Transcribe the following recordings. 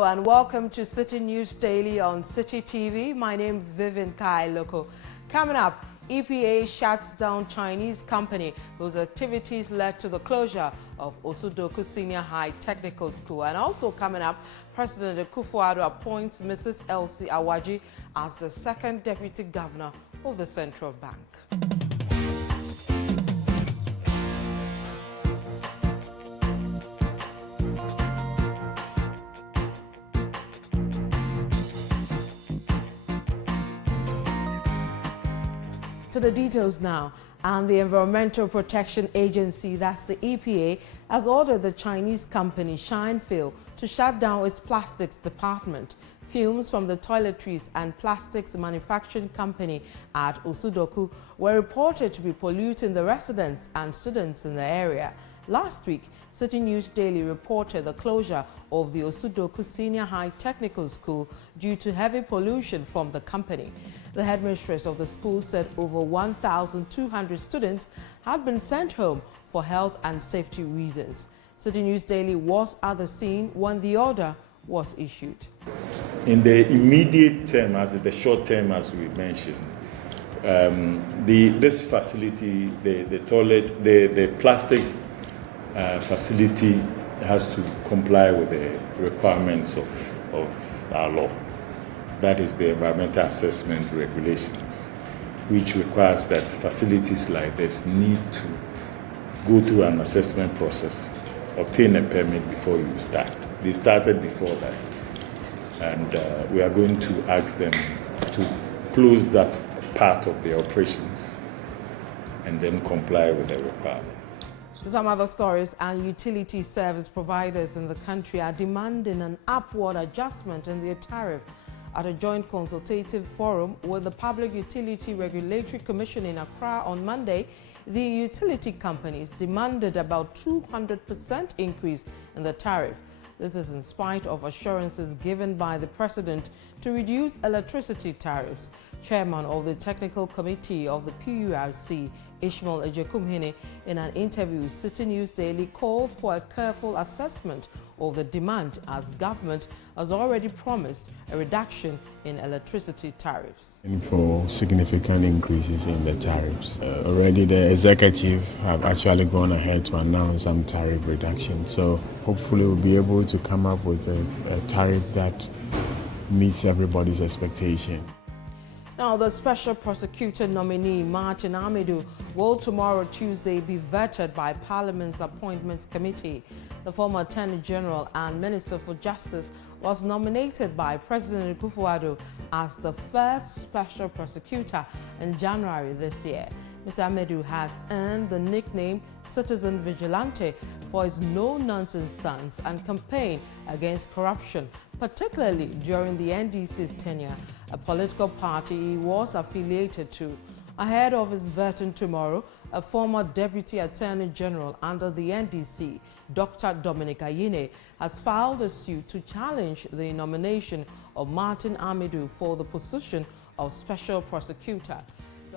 Hello and welcome to Citi News Daily on Citi TV. My name is Vivian Lokko. Coming up, EPA shuts down Chinese company whose activities led to the closure of Asutuari Senior High Technical School. And also coming up, President Akuffo-Addo appoints Mrs. Elsie Awaji as the second Deputy Governor of the Central Bank. To the details now, and the Environmental Protection Agency, that's the EPA, has ordered the Chinese company Shinefil to shut down its plastics department. Fumes from the toiletries and plastics manufacturing company at Asutuari were reported to be polluting the residents and students in the area. Last week, Citi News Daily reported the closure of the Asutuari Senior High Technical School due to heavy pollution from the company. The headmistress of the school said over 1,200 students had been sent home for health and safety reasons. Citi News Daily was at the scene when the order was issued. In the immediate term, as in the short term, as we mentioned, this facility, the plastic facility has to comply with the requirements of our law. That is the environmental assessment regulations, which requires that facilities like this need to go through an assessment process, obtain a permit before you start. They started before that, and we are going to ask them to close that part of their operations and then comply with the requirements. Some other stories, and utility service providers in the country are demanding an upward adjustment in their tariff. At a joint consultative forum with the Public Utility Regulatory Commission in Accra on Monday, the utility companies demanded about 200% increase in the tariff. This is in spite of assurances given by the President to reduce electricity tariffs. Chairman of the Technical Committee of the PURC, Ishmael Ejekumhene, in an interview with Citi News Daily, called for a careful assessment of the demand as government has already promised a reduction in electricity tariffs. For significant increases in the tariffs. Already the executive have actually gone ahead to announce some tariff reduction. So hopefully we'll be able to come up with a tariff that meets everybody's expectation. Now, the Special Prosecutor nominee, Martin Amidu, will tomorrow, Tuesday, be vetted by Parliament's Appointments Committee. The former Attorney General and Minister for Justice was nominated by President Akuffo-Addo as the first Special Prosecutor in January this year. Mr. Amidu has earned the nickname Citizen Vigilante for his no-nonsense stance and campaign against corruption, particularly during the NDC's tenure, a political party he was affiliated to. Ahead of his vetting tomorrow, a former Deputy Attorney General under the NDC, Dr. Dominic Ayine, has filed a suit to challenge the nomination of Martin Amidu for the position of Special Prosecutor.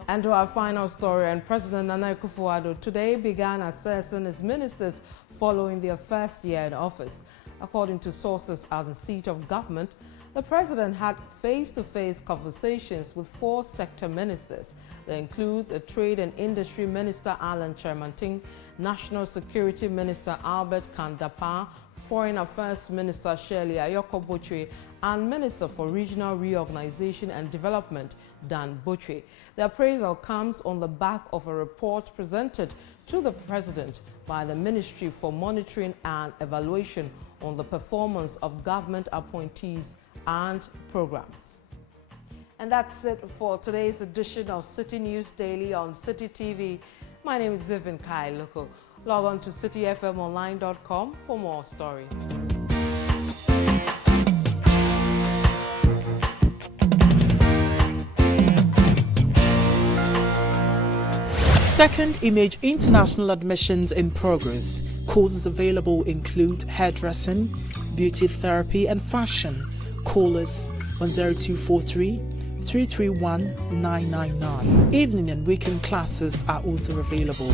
And to our final story, and President Akuffo-Addo today began assessing his ministers following their first year in office. According to sources at the seat of government, the president had face-to-face conversations with 4 sector ministers. They include the Trade and Industry Minister Alan Chermanting, National Security Minister Albert Kandapa, Foreign Affairs Minister Shirley Ayoko-Botchwey, and Minister for Regional Reorganization and Development Dan Botchwey. The appraisal comes on the back of a report presented to the President by the Ministry for Monitoring and Evaluation on the performance of government appointees and programs. And that's it for today's edition of Citi News Daily on Citi TV. My name is Vivian Lokko. Log on to citifmonline.com for more stories. Second Image International admissions in progress. Courses available include hairdressing, beauty therapy and fashion. Call us 10243 331 999. Evening and weekend classes are also available.